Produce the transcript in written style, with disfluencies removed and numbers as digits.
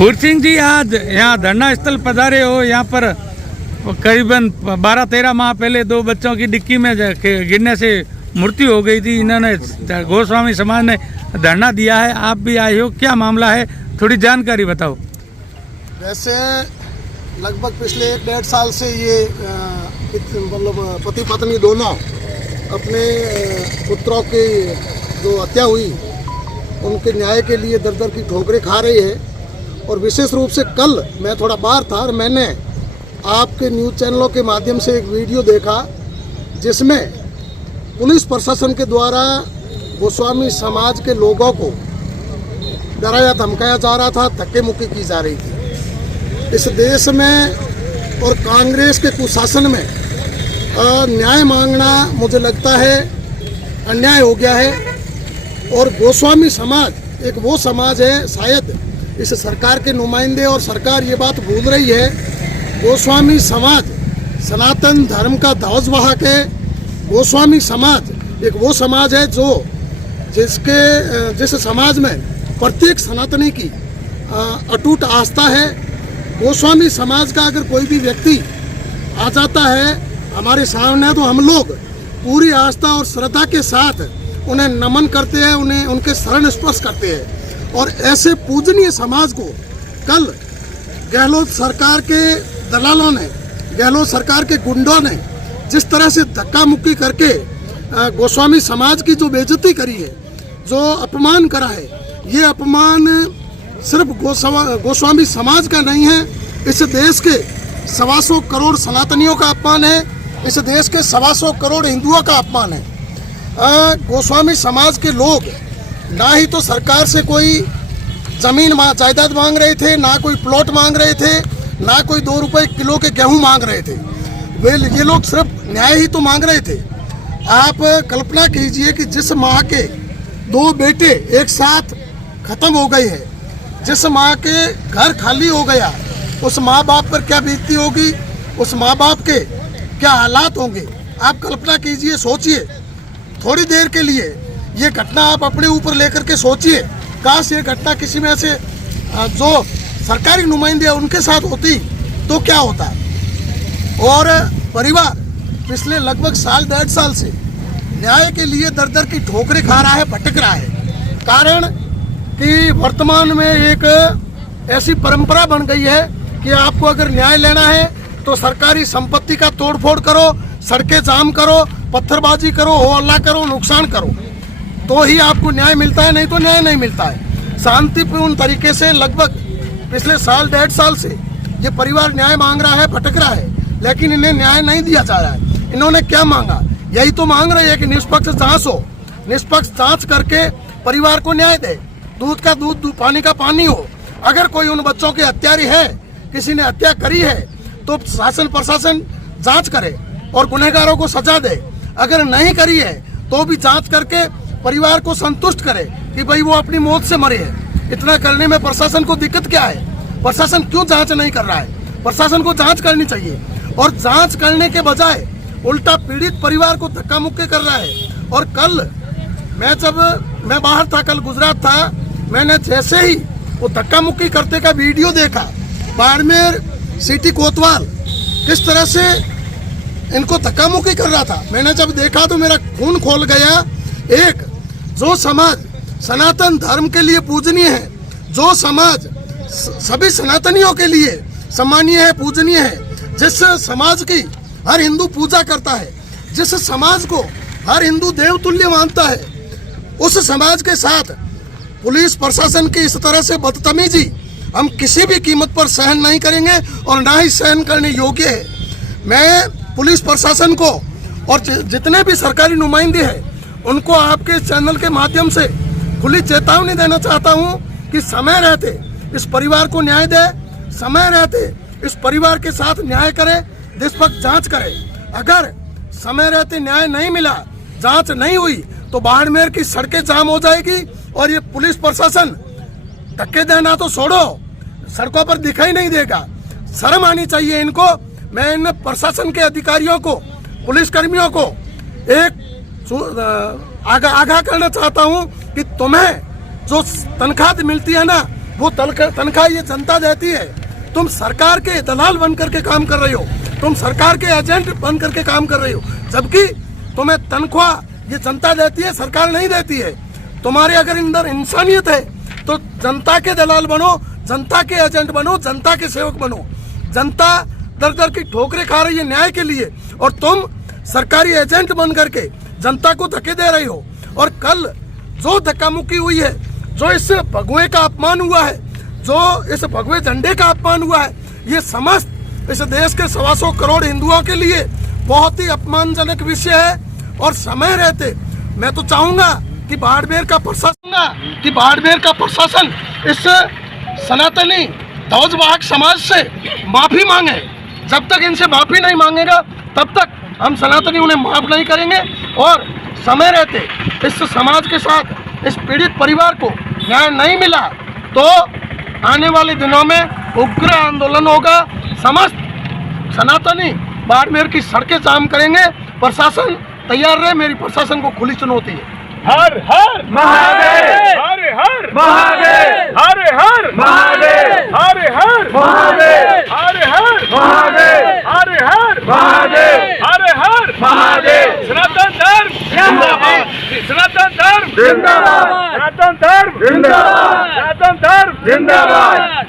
भूर सिंह जी, आज यहाँ धरना स्थल पधारे हो। यहाँ पर करीबन 12-13 माह पहले 2 बच्चों की डिक्की में गिरने से मृत्यु हो गई थी। इन्होंने गोस्वामी समाज ने धरना दिया है, आप भी आए हो, क्या मामला है, थोड़ी जानकारी बताओ। वैसे लगभग पिछले 1-1.5 साल से ये मतलब पति पत्नी दोनों अपने पुत्रों की जो हत्या हुई उनके न्याय के लिए दर दर की ठोकरें खा रही है। और विशेष रूप से कल मैं थोड़ा बाहर था और मैंने आपके न्यूज़ चैनलों के माध्यम से एक वीडियो देखा जिसमें पुलिस प्रशासन के द्वारा गोस्वामी समाज के लोगों को डराया धमकाया जा रहा था, धक्के मुक्की की जा रही थी। इस देश में और कांग्रेस के कुशासन में न्याय मांगना मुझे लगता है अन्याय हो गया है। और गोस्वामी समाज एक वो समाज है, शायद इस सरकार के नुमाइंदे और सरकार ये बात भूल रही है, गोस्वामी समाज सनातन धर्म का ध्वजवाहक है। गोस्वामी समाज एक वो समाज है जो जिस समाज में प्रत्येक सनातनी की अटूट आस्था है। गोस्वामी समाज का अगर कोई भी व्यक्ति आ जाता है हमारे सामने तो हम लोग पूरी आस्था और श्रद्धा के साथ उन्हें नमन करते हैं, उन्हें उनके शरण स्पर्श करते हैं। और ऐसे पूजनीय समाज को कल गहलोत सरकार के दलालों ने, गहलोत सरकार के गुंडों ने जिस तरह से धक्का मुक्की करके गोस्वामी समाज की जो बेइज्जती करी है, जो अपमान करा है, ये अपमान सिर्फ गोस्वामी समाज का नहीं है, इस देश के 125 करोड़ सनातनियों का अपमान है, इस देश के 125 करोड़ हिंदुओं का अपमान है। गोस्वामी समाज के लोग ना ही तो सरकार से कोई जमीन जायदाद मांग रहे थे, ना कोई प्लॉट मांग रहे थे, ना कोई 2 रुपए किलो के गेहूं मांग रहे थे। ये लोग सिर्फ न्याय ही तो मांग रहे थे। आप कल्पना कीजिए कि जिस माँ के 2 बेटे एक साथ खत्म हो गए हैं, जिस माँ के घर खाली हो गया, उस माँ बाप पर क्या बीतती होगी, उस माँ बाप के क्या हालात होंगे। आप कल्पना कीजिए, सोचिए, थोड़ी देर के लिए ये घटना आप अपने ऊपर लेकर के सोचिए, काश ये घटना किसी में से जो सरकारी नुमाइंदे उनके साथ होती तो क्या होता। और परिवार पिछले लगभग 1-1.5 साल से न्याय के लिए दर दर की ठोकरें खा रहा है, भटक रहा है। कारण कि वर्तमान में एक ऐसी परंपरा बन गई है कि आपको अगर न्याय लेना है तो सरकारी संपत्ति का तोड़फोड़ करो, सड़कें जाम करो, पत्थरबाजी करो, हो हल्ला करो, नुकसान करो, तो ही आपको न्याय मिलता है, नहीं तो न्याय नहीं मिलता है। शांतिपूर्ण तरीके से लगभग पिछले 1-1.5 साल से ये परिवार न्याय मांग रहा है, भटक रहा है, लेकिन इन्हें न्याय नहीं दिया जा रहा है। इन्होंने क्या मांगा, यही तो मांग रहे हैं कि निष्पक्ष जांच हो, निष्पक्ष जांच करके परिवार को न्याय दे, दूध का दूध, पानी का पानी हो। अगर कोई उन बच्चों के हत्यारी है, किसी ने हत्या करी है, तो शासन प्रशासन जांच करे और गुनहगारों को सजा दे। अगर नहीं करी है तो भी जांच करके परिवार को संतुष्ट करे कि भाई वो अपनी मौत से मरे हैं। इतना करने में प्रशासन को दिक्कत क्या है? प्रशासन क्यों जांच नहीं कर रहा है? प्रशासन को जांच करनी चाहिए, और जांच करने के बजाय उल्टा पीड़ित परिवार को धक्का मुक्की कर रहा है। और कल मैं बाहर था, कल गुजरात था, मैंने जैसे ही वो धक्का मुक्की करते का वीडियो देखा, बाड़मेर सिटी कोतवाल किस तरह से इनको धक्का मुक्की कर रहा था, मैंने जब देखा तो मेरा खून खोल गया। एक जो समाज सनातन धर्म के लिए पूजनीय है, जो समाज सभी सनातनियों के लिए सम्मानीय है, पूजनीय है, जिस समाज की हर हिंदू पूजा करता है, जिस समाज को हर हिंदू देवतुल्य मानता है, उस समाज के साथ पुलिस प्रशासन की इस तरह से बदतमीजी हम किसी भी कीमत पर सहन नहीं करेंगे और ना ही सहन करने योग्य है। मैं पुलिस प्रशासन को और जितने भी सरकारी नुमाइंदे हैं उनको आपके चैनल के माध्यम से खुली चेतावनी देना चाहता हूं कि समय रहते इस परिवार को न्याय दे, समय रहते इस परिवार के साथ न्याय करे, निष्पक्ष जांच करे। अगर समय रहते न्याय नहीं मिला, जांच नहीं हुई, तो बाड़मेर की सड़कें जाम हो जाएगी और ये पुलिस प्रशासन धक्के देना तो छोड़ो, सड़कों पर दिखाई नहीं देगा। शर्म आनी चाहिए इनको। मैं इन प्रशासन के अधिकारियों को, पुलिस कर्मियों को एक आगाह करना चाहता हूं कि तुम्हें जो तनख्वाह मिलती है ना, वो तनख्वाह ये जनता देती है। तुम सरकार के दलाल बन करके काम कर रहे हो, तुम सरकार के एजेंट बन करके काम कर रहे हो, जबकि तुम्हें तनख्वाह ये जनता देती है, सरकार नहीं देती है। तुम्हारे अगर अंदर इंसानियत है तो जनता के दलाल बनो, जनता के एजेंट बनो, जनता के सेवक बनो। जनता दर दर की ठोकरें खा रही है न्याय के लिए और तुम सरकारी एजेंट बन करके जनता को धक्के दे रहे हो। और कल जो धक्का मुक्की हुई है, जो इस भगवे का अपमान हुआ है, जो इस भगवे झंडे का अपमान हुआ है, ये समस्त इस देश के 125 करोड़ हिंदुओं के लिए बहुत ही अपमानजनक विषय है। और समय रहते मैं तो चाहूंगा कि बाड़मेर का प्रशासन इस सनातनी ध्वजवाहक समाज से माफी मांगे। जब तक इनसे माफी नहीं मांगेगा तब तक हम सनातनी उन्हें माफ नहीं करेंगे। और समय रहते इस समाज के साथ इस पीड़ित परिवार को न्याय नहीं मिला तो आने वाले दिनों में उग्र आंदोलन होगा। समस्त सनातनी बाड़मेर की सड़कें जाम करेंगे। प्रशासन तैयार रहे, मेरी प्रशासन को खुली चुनौती है। हर हर महादेव, हर हर महादेव, हर हर महादेव, हर हर महादेव, हर हर महादेव, हर हर महादेव, हर हर महादेव। सनातन धर्म जिंदाबाद, सनातन धर्म जिंदाबाद, सनातन धर्म जिंदाबाद, सनातन धर्म जिंदाबाद।